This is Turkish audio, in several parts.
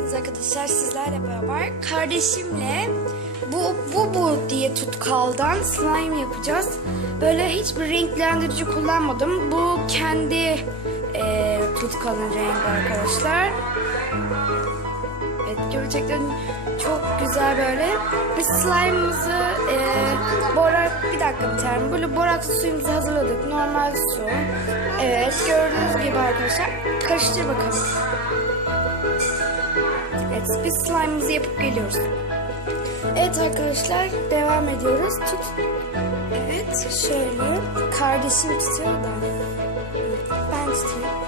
geldiniz arkadaşlar sizlerle beraber kardeşimle bu bu bu diye tutkaldan slime yapacağız. Böyle hiçbir renklendirici kullanmadım. Bu kendi e, tutkalın rengi arkadaşlar. Evet gerçekten çok güzel böyle. Biz slime'ımızı e, borak bir dakika biter Böyle boraklı suyumuzu hazırladık. Normal su. Evet gördüğünüz gibi arkadaşlar. Karıştır bakalım. Evet biz slime'ımızı yapıp geliyoruz. Evet arkadaşlar devam ediyoruz. Tut. Evet şöyle kardeşim tutuyor da. Ben tutayım.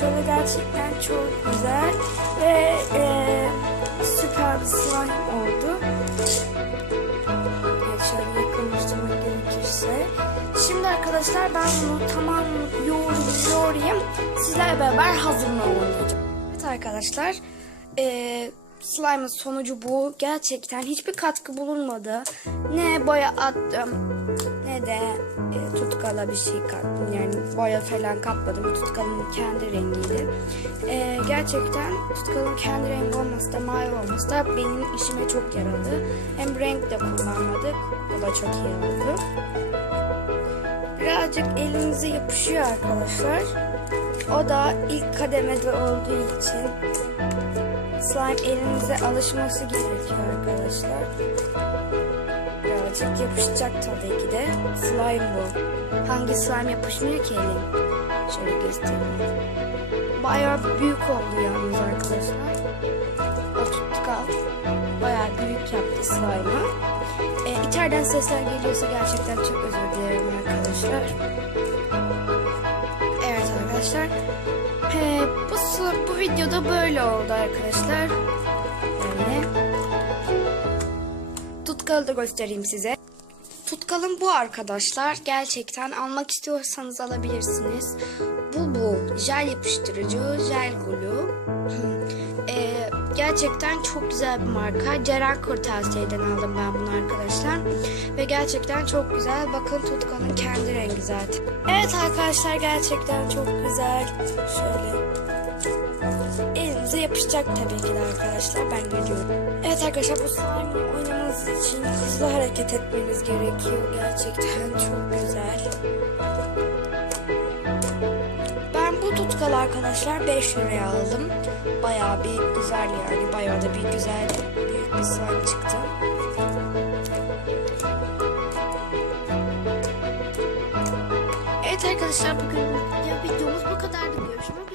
Şöyle gerçekten çok güzel ve e, süper bir slime oldu. Evet şöyle yakınlaştırmak gerekirse. Şimdi arkadaşlar ben bunu tamam yoğurayım, yoğurayım. Sizlerle beraber hazırını oynayacağım. Evet arkadaşlar e, slime'ın sonucu bu. Gerçekten hiçbir katkı bulunmadı. Ne boya attım ne de e, tutkala bir şey kattım. Yani boya falan katmadım. Tutkalın kendi rengiydi. E, gerçekten tutkalın kendi rengi olması da mavi olması da benim işime çok yaradı. Hem renk de kullanmadık. O da çok iyi oldu. Birazcık elinize yapışıyor arkadaşlar. O da ilk kademede olduğu için slime elinize alışması gerekiyor arkadaşlar. Birazcık yapışacak tabii ki de. Slime bu. Hangi slime yapışmıyor ki elim? Şöyle göstereyim. Bayağı büyük oldu yalnız arkadaşlar. O tutkal. Bayağı büyük yaptı slime'ı. E, içeriden sesler geliyorsa gerçekten çok özür dilerim arkadaşlar. Evet arkadaşlar. He, bu, bu videoda böyle oldu arkadaşlar. Yani tutkalı da göstereyim size. Tutkalım bu arkadaşlar. Gerçekten almak istiyorsanız alabilirsiniz. Bu bu. Jel yapıştırıcı, jel glue. Gerçekten çok güzel bir marka. Ceren Kırtasiye'den aldım ben bunu arkadaşlar. Ve gerçekten çok güzel. Bakın tutkalın kendi rengi zaten. Evet arkadaşlar gerçekten çok güzel. Şöyle elinize yapışacak tabii ki de arkadaşlar. Ben geliyorum. Evet arkadaşlar bu slime oynamanız için hızlı hareket etmeniz gerekiyor. Gerçekten çok güzel. Tutkalı arkadaşlar 5 liraya aldım. Bayağı bir güzel yani. Bayağı da bir güzel büyük bir slime çıktı. Evet arkadaşlar bugün videomuz bu kadardı. Görüşmek